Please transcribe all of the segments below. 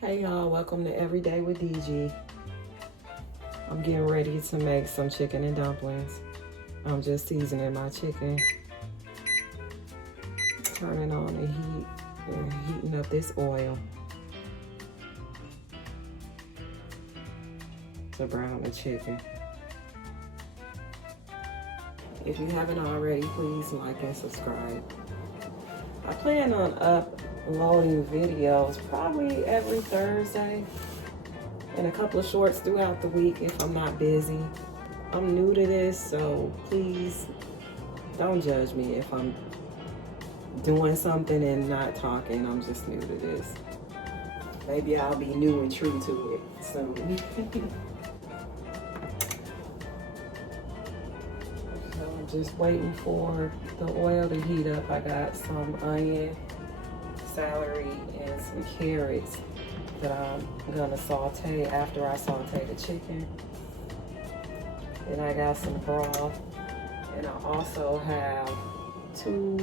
Hey y'all, welcome to Everyday with DG. I'm getting ready to make some chicken and dumplings. I'm just seasoning my chicken, turning on the heat and heating up this oil to brown the chicken. If you haven't already, please like and subscribe. I plan on uploading videos probably every Thursday and a couple of shorts throughout the week if I'm not busy. I'm new to this, so please don't judge me if I'm doing something and not talking. I'm just new to this. Maybe I'll be new and true to it soon. So I'm just waiting for the oil to heat up. I got some onion, celery, and some carrots that I'm gonna saute after I saute the chicken. And I got some broth, and I also have 2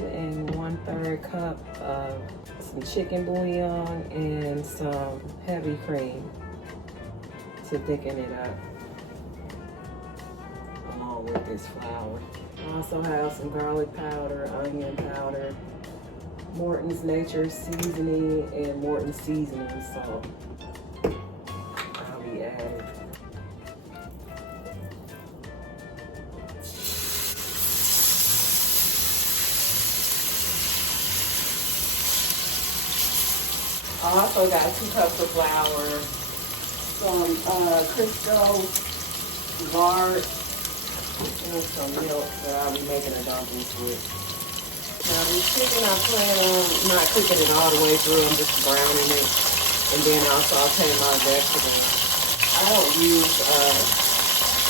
1/3 cup of some chicken bouillon and some heavy cream to thicken it up, along with this flour. I also have some garlic powder, onion powder, Morton's Nature Seasoning, and Morton's Seasoning salt. I'll be adding. I also got 2 cups of flour, some Crisco lard, and some milk that I'll be making a dumplings with. Now this chicken I plan on not cooking it all the way through. I'm just browning it, and then I'll saute my vegetables. I don't use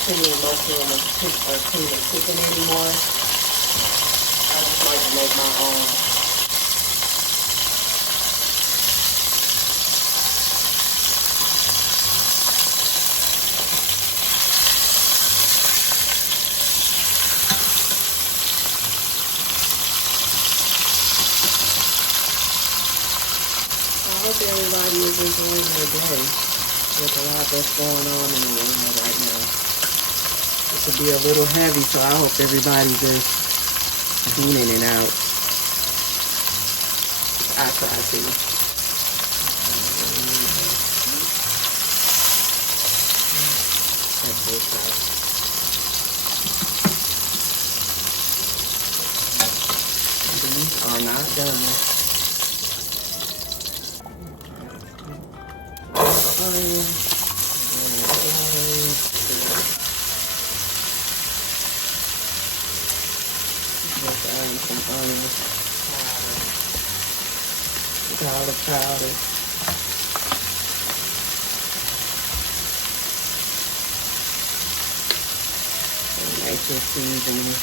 cream mushroom or cream of chicken anymore. I just like to make my own. I hope everybody is enjoying their day. There's a lot that's going on in the world right now. It could be a little heavy, so I hope everybody just tuning it out. I try to. Check this out. These are not done. Just adding some onion powder, garlic powder, and nature seasoning.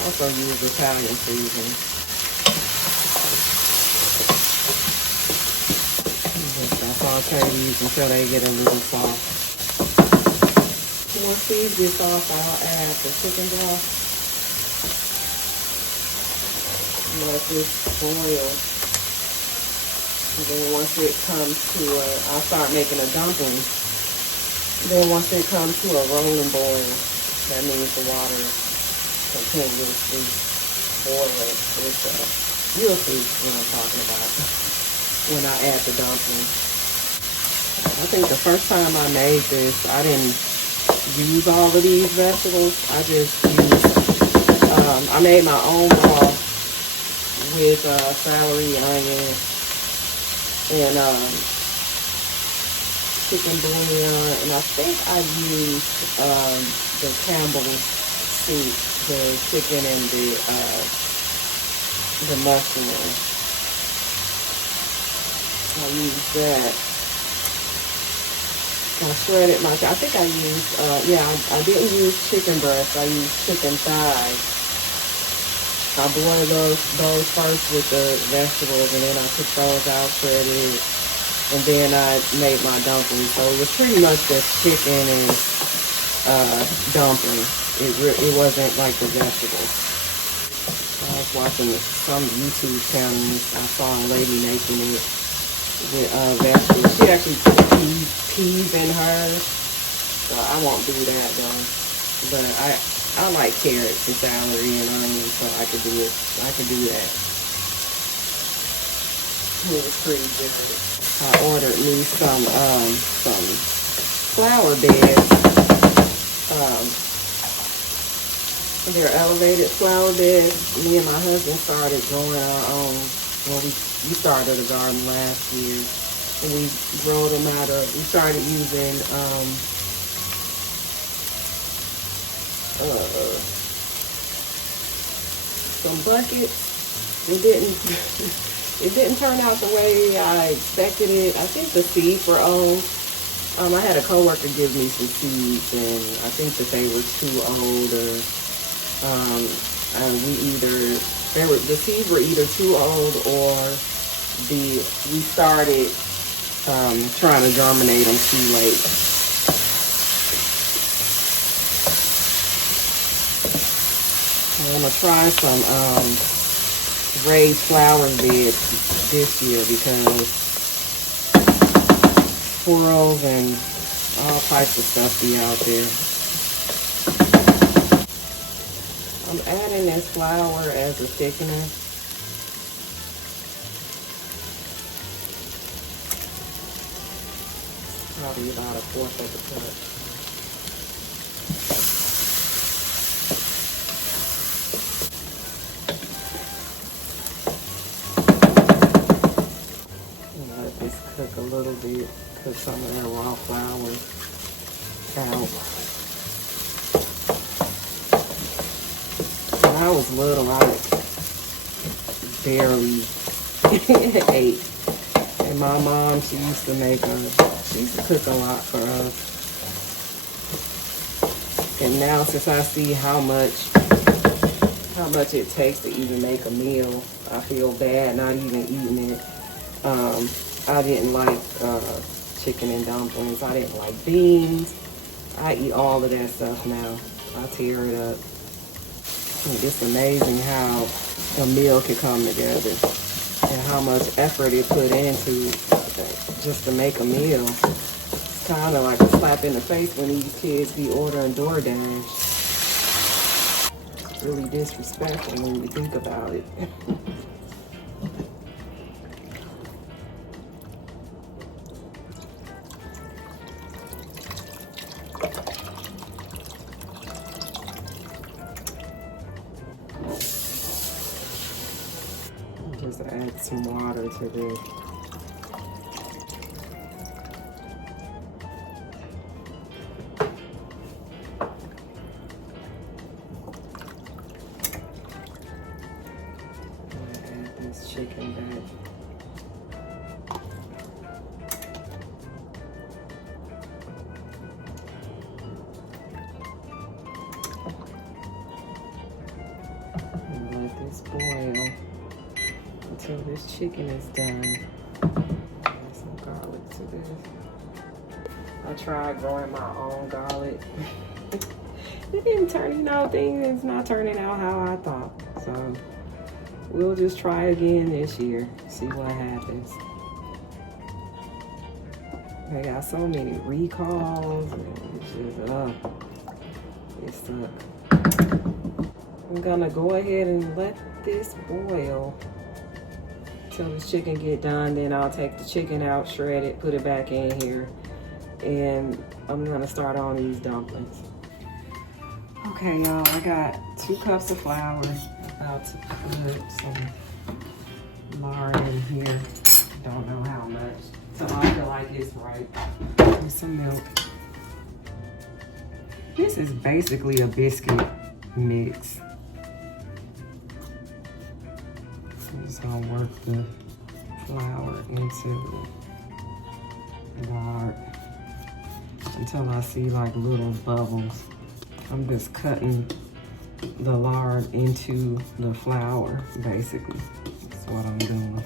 Also use Italian seasoning. I saute these until they get a little soft. Once these get soft, I'll add the chicken broth. Let this boil. And then once it comes to I'll start making a dumpling. Then once it comes to a rolling boil, that means the water continuously boiling. You'll see what I'm talking about when I add the dumplings. I think the first time I made this, I didn't use all of these vegetables. I just used, I made my own broth with celery, onion, and chicken bouillon. And I think I used the Campbell's soup, the chicken and the mushroom. I used that. I shredded my, I think I used, I didn't use chicken breast, I used chicken thighs. I boiled those first with the vegetables, and then I took those out, shredded it, and then I made my dumplings. So it was pretty much just chicken and dumplings. It wasn't like the vegetables. I was watching some YouTube channels. I saw a lady making it with vegetables. She actually put peas in hers, so I won't do that though. But I like carrots and celery and onions, so I could do it. I could do that. It was pretty different. I ordered me some flower beds. They're elevated flower beds. Me and my husband started growing our own. Well, we started a garden last year, and we grow them out of. We started using some buckets. It didn't it didn't turn out the way I expected it. I think the seeds were old. I had a coworker give me some seeds, and I think that they were too old, or the seeds were either too old, or we started trying to germinate them too late. I'm gonna try some raised flower beds this year because squirrels and all types of stuff be out there. I'm adding this flour as a thickener. Probably about 1/4 of a cup. Let this cook a little bit, cook some of that raw flour out. When I was little, I barely ate. And my mom, she used to cook a lot for us. And now since I see how much it takes to even make a meal, I feel bad not even eating it. I didn't like chicken and dumplings. I didn't like beans. I eat all of that stuff now. I tear it up. It's amazing how a meal can come together and how much effort it put into just to make a meal. It's kind of like a slap in the face when these kids be ordering DoorDash. It's really disrespectful when you think about it. Just add some water to this. Add this chicken back. And let this boil until this chicken is done. Add some garlic to this. I tried growing my own garlic. It didn't turn, things not turning out how I thought. So we'll just try again this year, see what happens. They got so many recalls, and it's just, it sucks. I'm gonna go ahead and let this boil till this chicken get done. Then I'll take the chicken out, shred it, put it back in here, and I'm gonna start on these dumplings. Okay, y'all, I got 2 cups of flour. About to put some lard in here. Don't know how much, so I feel like it's right. And some milk. This is basically a biscuit mix. I'm just gonna work the flour into the lard until I see like little bubbles. I'm just cutting the lard into the flour, basically. That's what I'm doing.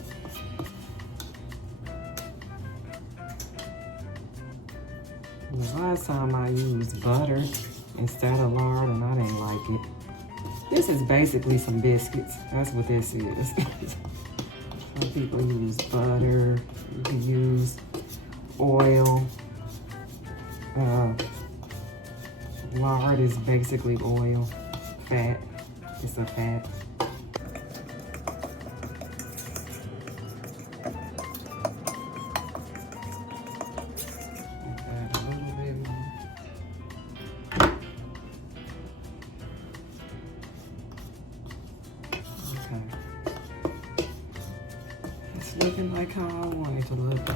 The last time I used butter instead of lard, and I didn't like it. This is basically some biscuits. That's what this is. Some people use butter. You can use oil. Lard is basically oil. Fat. It's a fat. It's looking like how I want it to look.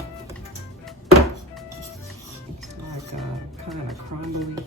It's like kind of crumbly.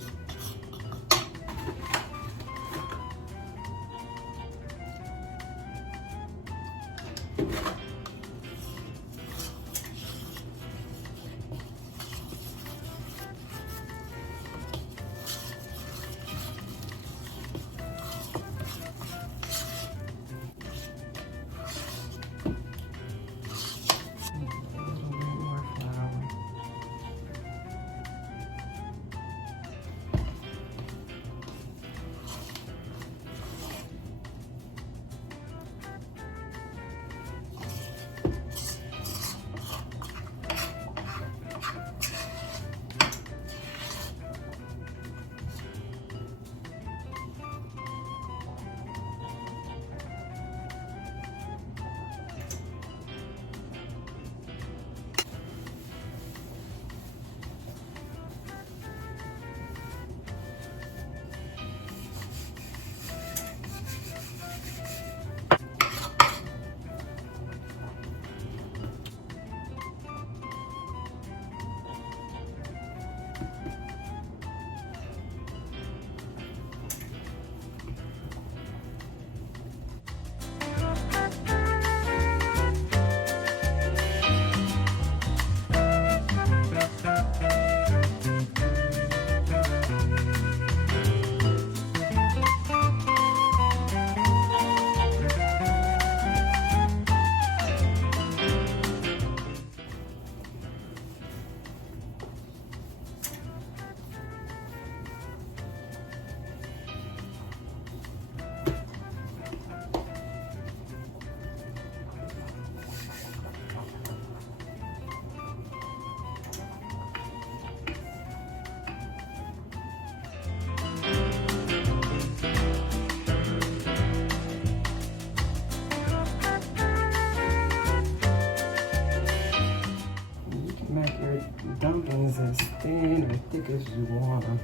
Dumplings as thin or thick as you want them.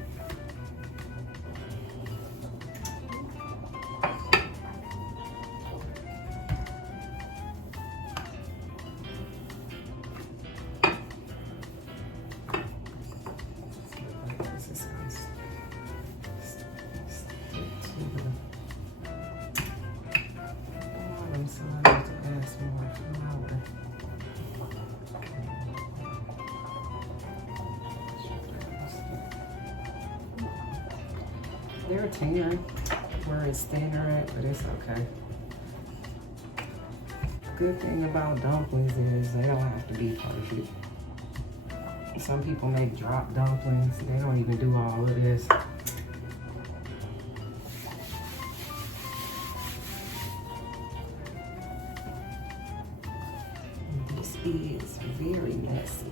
They're thinner where it's thinner at, but it's okay. Good thing about dumplings is they don't have to be perfect. Some people make drop dumplings. They don't even do all of this. This is very messy.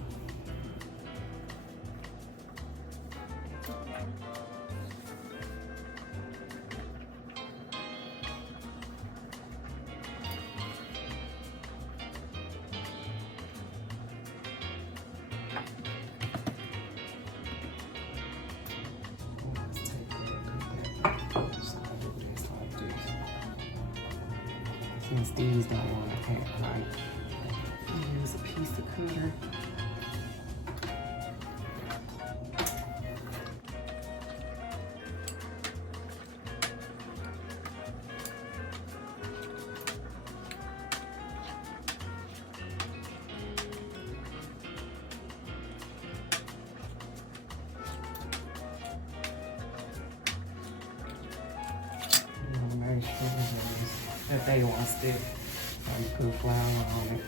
Since these don't want to pack right, use a piece of cutter. Make sure that they won't stick. So you put flour on it.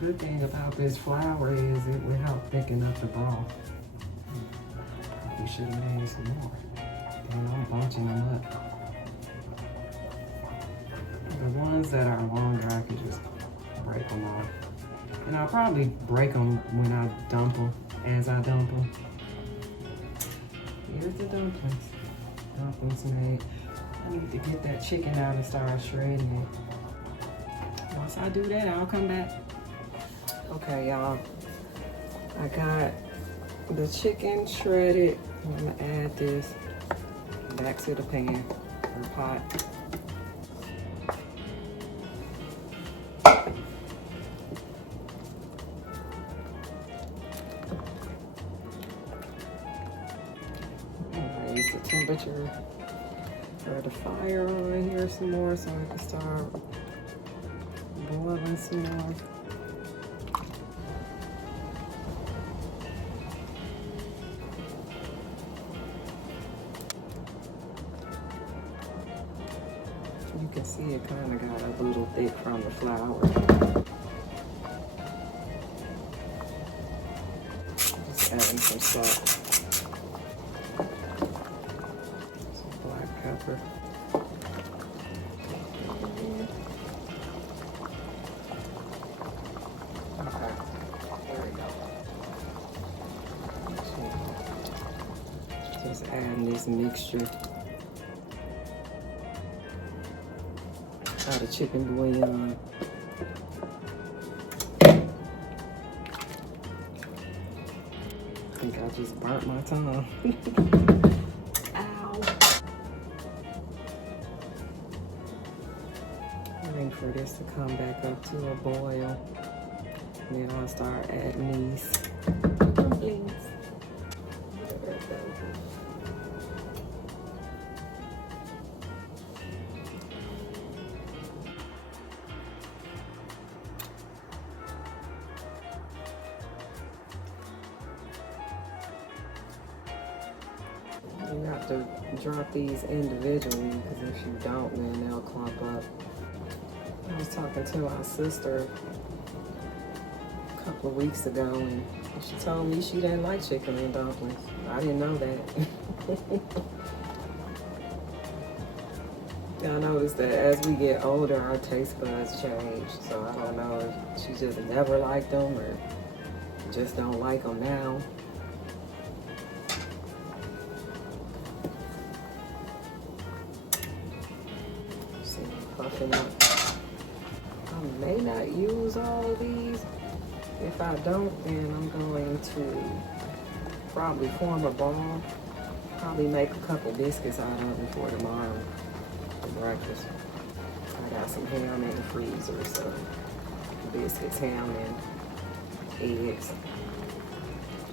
Good thing about this flour is it will help thicken up the broth. Probably should have made some more. And I'm bunching them up. The ones that are longer, I can just break them off. And I'll probably break them when I dump them, as I dump them. Here's the dumplings. Dumplings made. I need to get that chicken out and start shredding it. Once I do that, I'll come back. Okay, y'all. I got the chicken shredded. I'm gonna add this back to the pan or pot. Raise the temperature or the fire on here some more so I can start boiling some more. You can see it kind of got a little thick from the flour. Just adding some salt. Some black pepper. Okay, there we go. Just adding this mixture out of chicken bouillon. I think I just burnt my tongue. Ow. Waiting for this to come back up to a boil. And then I'll start adding these dumplings. You have to drop these individually because if you don't, then they'll clump up. I was talking to my sister a couple of weeks ago and she told me she didn't like chicken and dumplings. I didn't know that. I noticed that as we get older, our taste buds change. So I don't know if she just never liked them or just don't like them now. Puffing up. I may not use all of these. If I don't, then I'm going to probably form a ball. Probably make a couple biscuits out of them for tomorrow for breakfast. I got some ham in the freezer, so biscuits, ham, and eggs.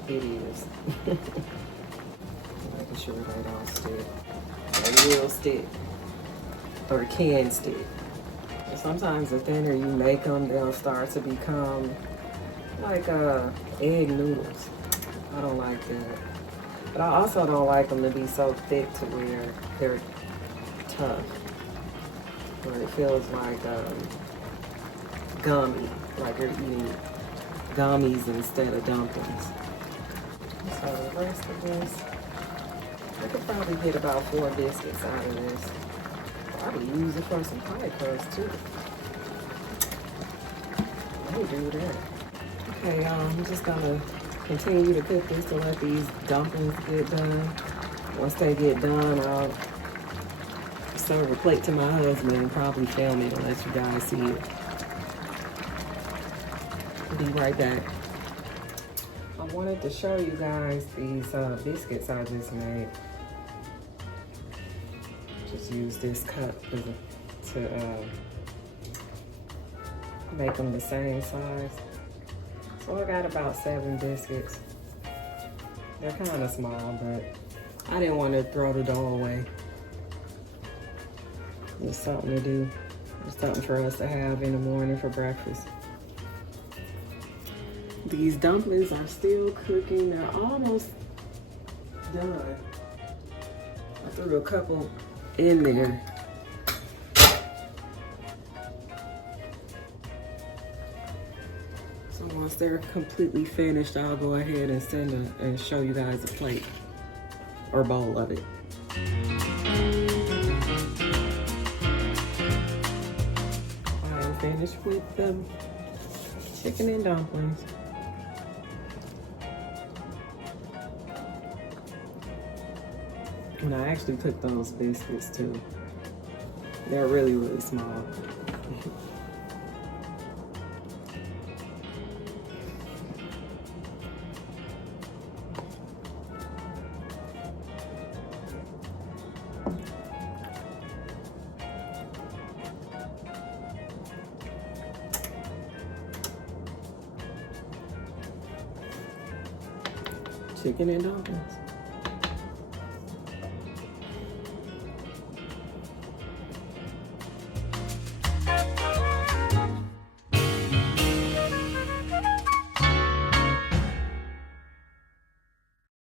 It is. Making sure they don't stick. They will stick. Or can stick. And sometimes the thinner you make them, they'll start to become like egg noodles. I don't like that. But I also don't like them to be so thick to where they're tough. Where it feels like gummy, like you're eating gummies instead of dumplings. So the rest of this, I could probably get about 4 biscuits out of this. I would use it for some pie crust too. Let me do that. Okay, y'all, I'm just gonna continue to cook this to let these dumplings get done. Once they get done, I'll serve a plate to my husband and probably film it and let you guys see it. I'll be right back. I wanted to show you guys these biscuits I just made. Just use this cup to make them the same size. So I got about 7 biscuits. They're kind of small, but I didn't want to throw the dough away. It's something to do. It's something for us to have in the morning for breakfast. These dumplings are still cooking. They're almost done. I threw a couple in there. So once they're completely finished, I'll go ahead and and show you guys a plate or bowl of it. I'm finished with the chicken and dumplings. And I actually took those biscuits too. They're really, really small. Chicken and dumplings.